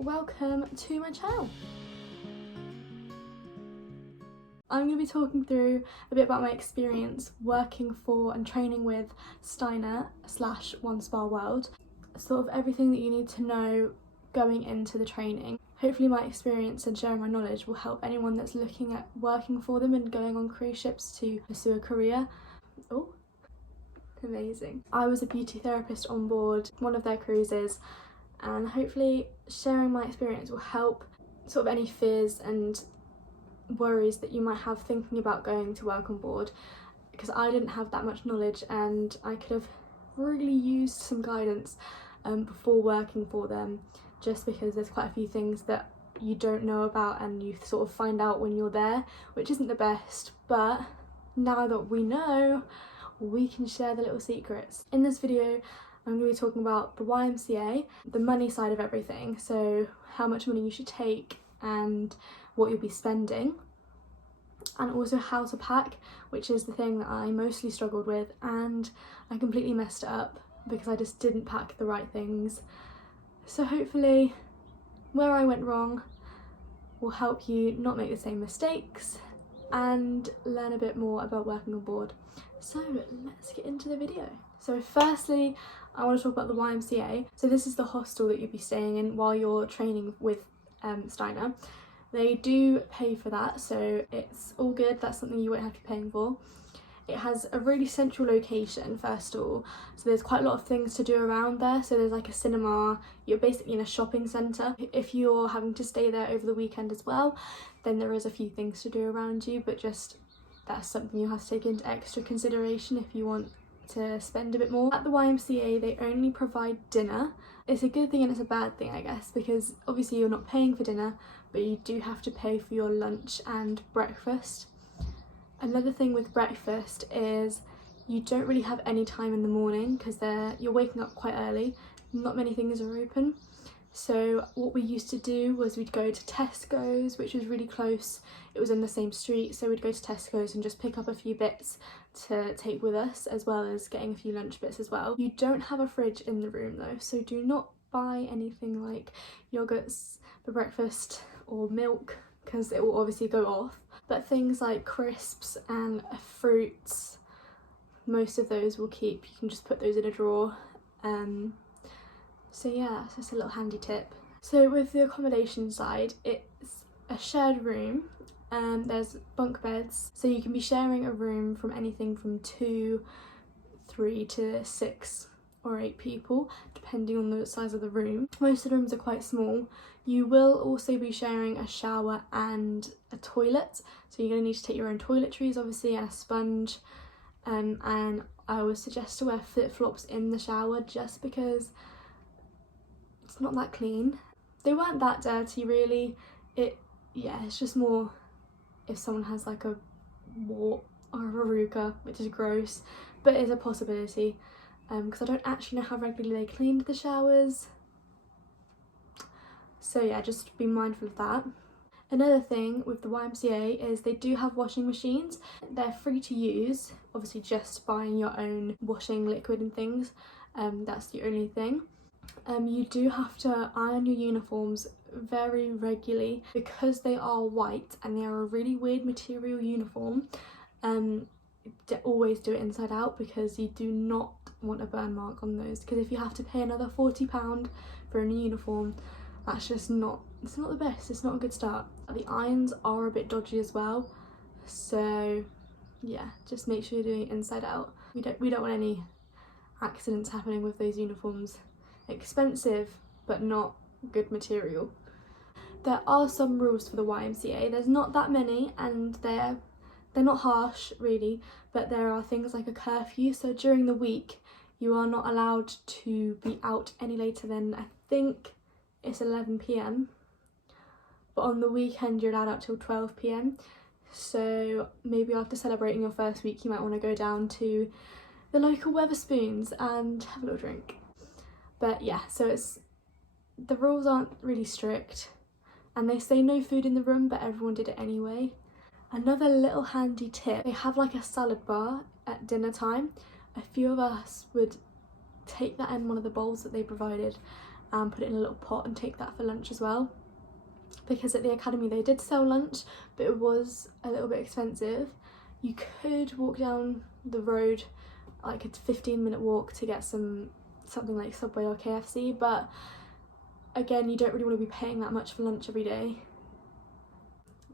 welcome to my channel. I'm going to be talking through a bit about my experience working for and training with Steiner / One Spa World, sort of everything that you need to know going into the training. Hopefully my experience and sharing my knowledge will help anyone that's looking at working for them and going on cruise ships to pursue a career. Oh, amazing. I was a beauty therapist on board one of their cruises, and hopefully sharing my experience will help sort of any fears and worries that you might have thinking about going to work on board, because I didn't have that much knowledge and I could have really used some guidance before working for them, just because there's quite a few things that you don't know about and you sort of find out when you're there, which isn't the best, but now that we know, we can share the little secrets. In this video I'm going to be talking about the YMCA, the money side of everything, so how much money you should take and what you'll be spending, and also how to pack, which is the thing that I mostly struggled with, and I completely messed it up because I just didn't pack the right things. So hopefully where I went wrong will help you not make the same mistakes and learn a bit more about working on board. So let's get into the video. So firstly, I want to talk about the YMCA. So this is the hostel that you'll be staying in while you're training with Steiner. They do pay for that, so it's all good. That's something you won't have to be paying for. It has a really central location, first of all, so there's quite a lot of things to do around there. So there's like a cinema, you're basically in a shopping centre. If you're having to stay there over the weekend as well, then there is a few things to do around you, but just that's something you have to take into extra consideration if you want to spend a bit more. At the YMCA they only provide dinner. It's a good thing and it's a bad thing, I guess, because obviously you're not paying for dinner, but you do have to pay for your lunch and breakfast. Another thing with breakfast is you don't really have any time in the morning because you're waking up quite early, not many things are open. So what we used to do was we'd go to Tesco's, which was really close. It was in the same street, so we'd go to Tesco's and just pick up a few bits to take with us, as well as getting a few lunch bits as well. You don't have a fridge in the room though, so do not buy anything like yogurts for breakfast or milk, because it will obviously go off. But things like crisps and fruits, most of those will keep. You can just put those in a drawer. So yeah, that's just a little handy tip. So with the accommodation side, it's a shared room. There's bunk beds, so you can be sharing a room from anything from 2, 3 to 6 or 8 people, depending on the size of the room. Most of the rooms are quite small. You will also be sharing a shower and a toilet, so you're going to need to take your own toiletries obviously and a sponge, and I would suggest to wear flip-flops in the shower just because it's not that clean. They weren't that dirty really. It's just more if someone has like a wart or a verruca, which is gross, but it's a possibility, because I don't actually know how regularly they cleaned the showers. So yeah, just be mindful of that. Another thing with the YMCA is they do have washing machines. They're free to use, obviously just buying your own washing liquid and things. That's the only thing. You do have to iron your uniforms very regularly because they are white and they are a really weird material uniform. Always do it inside out because you do not want a burn mark on those, because if you have to pay another £40 for a new uniform, that's just not the best. It's not a good start. The irons are a bit dodgy as well, so yeah, just make sure you're doing it inside out. We don't want any accidents happening with those uniforms. Expensive but not good material. There are some rules for the YMCA. There's not that many, and they're not harsh really, but there are things like a curfew. So during the week you are not allowed to be out any later than, I think it's 11 PM, but on the weekend you're allowed out till 12 PM. So maybe after celebrating your first week you might want to go down to the local Weatherspoons and have a little drink. But yeah, so the rules aren't really strict, and they say no food in the room, but everyone did it anyway. Another little handy tip, they have like a salad bar at dinner time. A few of us would take that in one of the bowls that they provided and put it in a little pot and take that for lunch as well. Because at the academy they did sell lunch, but it was a little bit expensive. You could walk down the road, like a 15-minute walk, to get something like Subway or KFC, but again, you don't really want to be paying that much for lunch every day.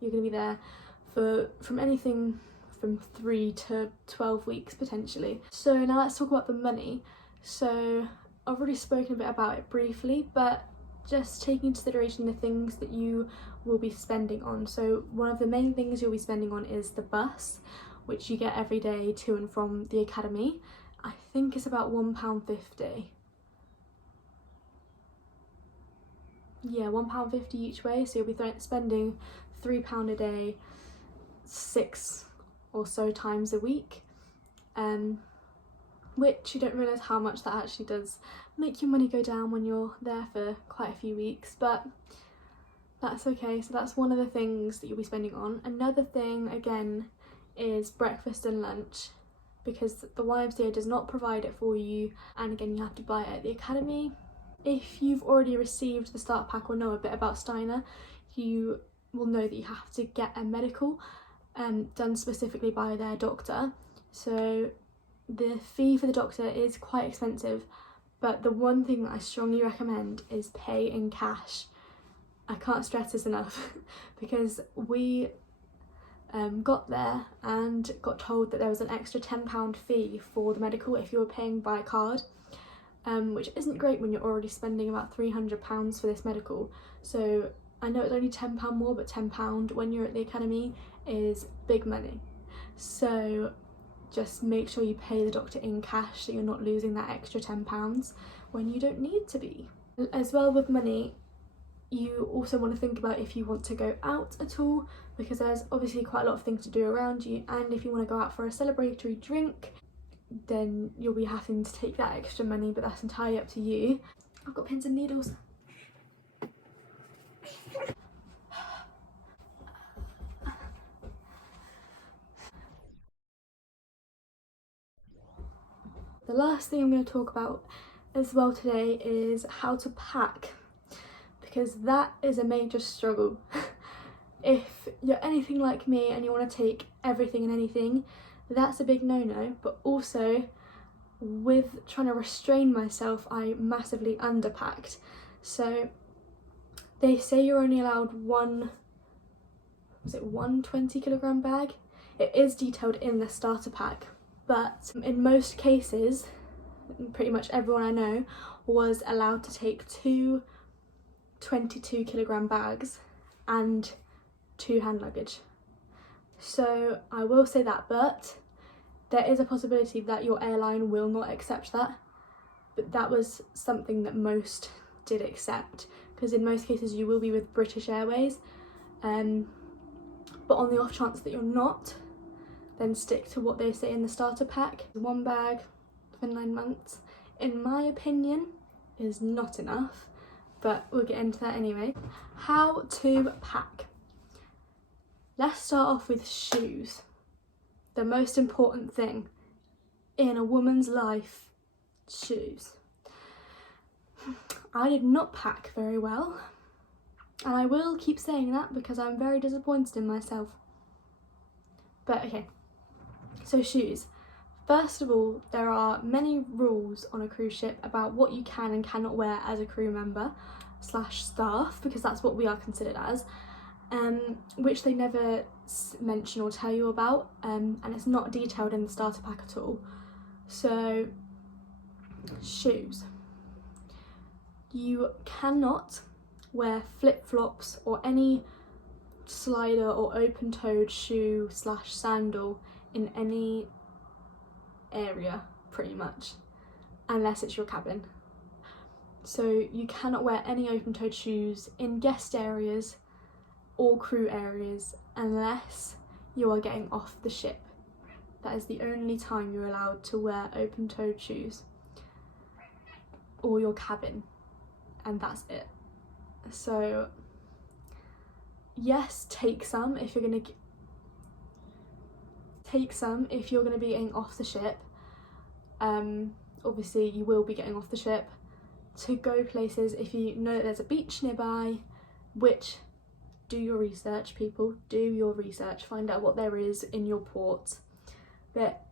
You're going to be there from anything from 3 to 12 weeks potentially. So now let's talk about the money. So I've already spoken a bit about it briefly, but just taking into consideration the things that you will be spending on. So one of the main things you'll be spending on is the bus, which you get every day to and from the academy. I think it's about £1.50. Yeah, £1.50 each way, so you'll be spending £3 a day 6 or so times a week, which you don't realise how much that actually does make your money go down when you're there for quite a few weeks, but that's okay. So that's one of the things that you'll be spending on. Another thing again is breakfast and lunch, because the YMCA does not provide it for you, and again you have to buy it at the academy. If you've already received the starter pack or know a bit about Steiner, you will know that you have to get a medical done specifically by their doctor. So the fee for the doctor is quite expensive, but the one thing that I strongly recommend is pay in cash. I can't stress this enough because we got there and got told that there was an extra £10 fee for the medical if you were paying by card, which isn't great when you're already spending about £300 for this medical. So I know it's only £10 more, but £10 when you're at the academy is big money. So just make sure you pay the doctor in cash so you're not losing that extra £10 when you don't need to be. As well with money, you also want to think about if you want to go out at all, because there's obviously quite a lot of things to do around you, and if you want to go out for a celebratory drink, then you'll be having to take that extra money, but that's entirely up to you. I've got pins and needles. The last thing I'm going to talk about as well today is how to pack, because that is a major struggle. If you're anything like me and you want to take everything and anything, that's a big no-no. But also with trying to restrain myself, I massively underpacked. So they say you're only allowed one 20-kilogram bag? It is detailed in the starter pack, but in most cases, pretty much everyone I know was allowed to take 2 22-kilogram bags and 2 hand luggage. So I will say that, but there is a possibility that your airline will not accept that, but that was something that most did accept, because in most cases you will be with British Airways, but on the off chance that you're not, then stick to what they say in the starter pack. 1 bag for 9 months, in my opinion, is not enough, but we'll get into that anyway. How to pack. Let's start off with shoes. The most important thing in a woman's life, shoes. I did not pack very well, and I will keep saying that because I'm very disappointed in myself. But okay, so shoes. First of all, there are many rules on a cruise ship about what you can and cannot wear as a crew member / staff, because that's what we are considered as, which they never mention or tell you about, and it's not detailed in the starter pack at all. So, shoes. You cannot wear flip-flops or any slider or open-toed shoe / sandal in any area, pretty much, unless it's your cabin. So you cannot wear any open-toed shoes in guest areas or crew areas unless you are getting off the ship. That is the only time you're allowed to wear open-toed shoes, or your cabin, and that's it. So yes, take some if you're going to be getting off the ship. Obviously you will be getting off the ship to go places if you know that there's a beach nearby, which, do your research people, do your research, find out what there is in your port, but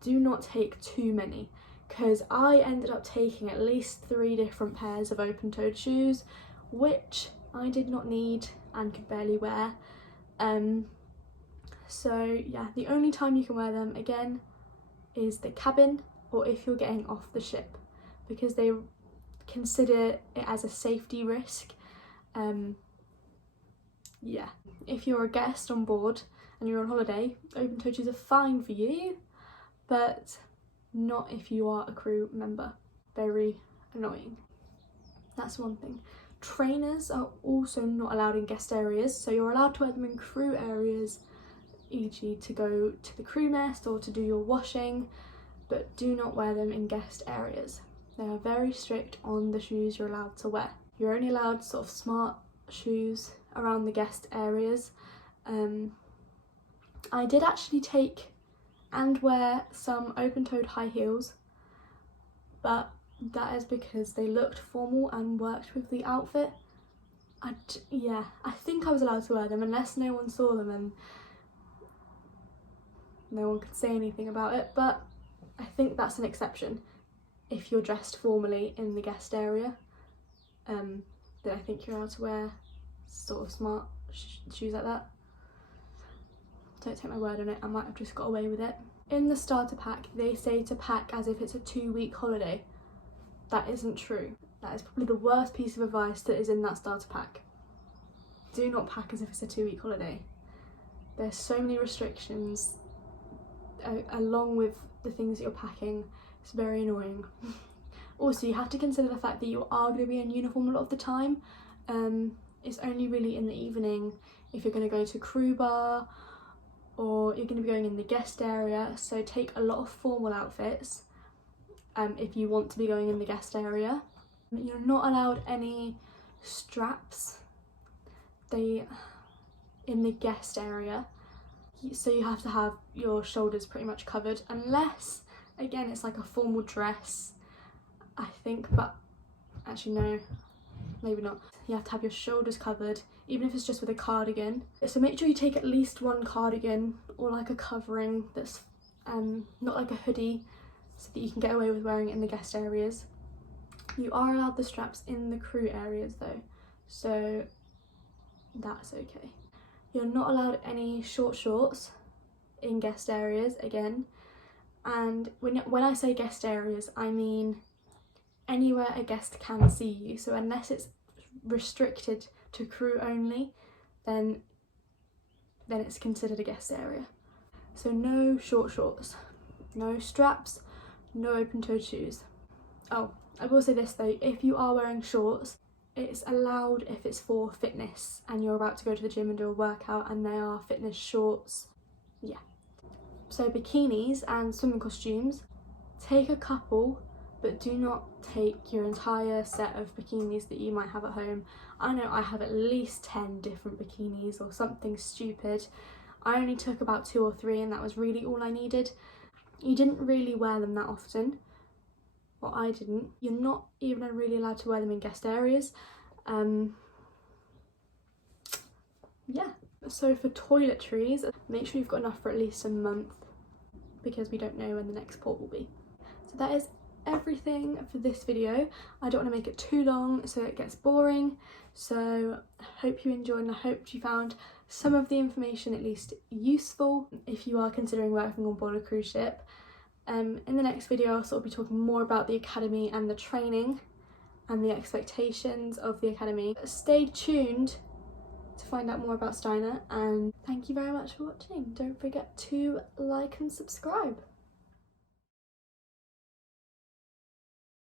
do not take too many, because I ended up taking at least 3 different pairs of open-toed shoes, which I did not need and could barely wear. So yeah, the only time you can wear them again is the cabin, or if you're getting off the ship, because they consider it as a safety risk. Yeah, if you're a guest on board and you're on holiday, open-toed shoes are fine for you, but not if you are a crew member. Very annoying. That's one thing. Trainers are also not allowed in guest areas, so you're allowed to wear them in crew areas, e.g. to go to the crew nest or to do your washing, but do not wear them in guest areas. They are very strict on the shoes you're allowed to wear. You're only allowed sort of smart shoes around the guest areas. I did actually take and wear some open-toed high heels, but that is because they looked formal and worked with the outfit. Yeah, I think I was allowed to wear them unless no one saw them and no one could say anything about it, but I think that's an exception. If you're dressed formally in the guest area, then I think you're allowed to wear sort of smart shoes like that. Don't take my word on it, I might have just got away with it. In the starter pack, they say to pack as if it's a 2-week holiday. That isn't true. That is probably the worst piece of advice that is in that starter pack. Do not pack as if it's a 2-week holiday. There's so many restrictions along with the things that you're packing. It's very annoying. Also, you have to consider the fact that you are going to be in uniform a lot of the time. It's only really in the evening if you're going to go to crew bar or you're going to be going in the guest area, so take a lot of formal outfits if you want to be going in the guest area. You're not allowed any straps in the guest area, so you have to have your shoulders pretty much covered, unless again it's like a formal dress, I think, but actually no, maybe not. You have to have your shoulders covered, even if it's just with a cardigan. So make sure you take at least one cardigan or like a covering that's not like a hoodie, so that you can get away with wearing it in the guest areas. You are allowed the straps in the crew areas though, so that's okay. You're not allowed any short shorts in guest areas again, and when I say guest areas, I mean anywhere a guest can see you. So unless it's restricted to crew only, then it's considered a guest area. So no short shorts, no straps, no open-toed shoes. Oh, I will say this though, if you are wearing shorts, it's allowed if it's for fitness and you're about to go to the gym and do a workout and they are fitness shorts. Yeah. So bikinis and swimming costumes, take a couple, but do not take your entire set of bikinis that you might have at home. I know I have at least 10 different bikinis or something stupid. I only took about 2 or 3 and that was really all I needed. You didn't really wear them that often. Well, I didn't. You're not even really allowed to wear them in guest areas. Yeah. So for toiletries, make sure you've got enough for at least a month, because we don't know when the next port will be. So that is everything for this video. I don't want to make it too long so it gets boring, so I hope you enjoyed and I hope you found some of the information at least useful if you are considering working on board a cruise ship. In the next video I'll sort of be talking more about the academy and the training and the expectations of the academy. Stay tuned to find out more about Steiner, and thank you very much for watching. Don't forget to like and subscribe.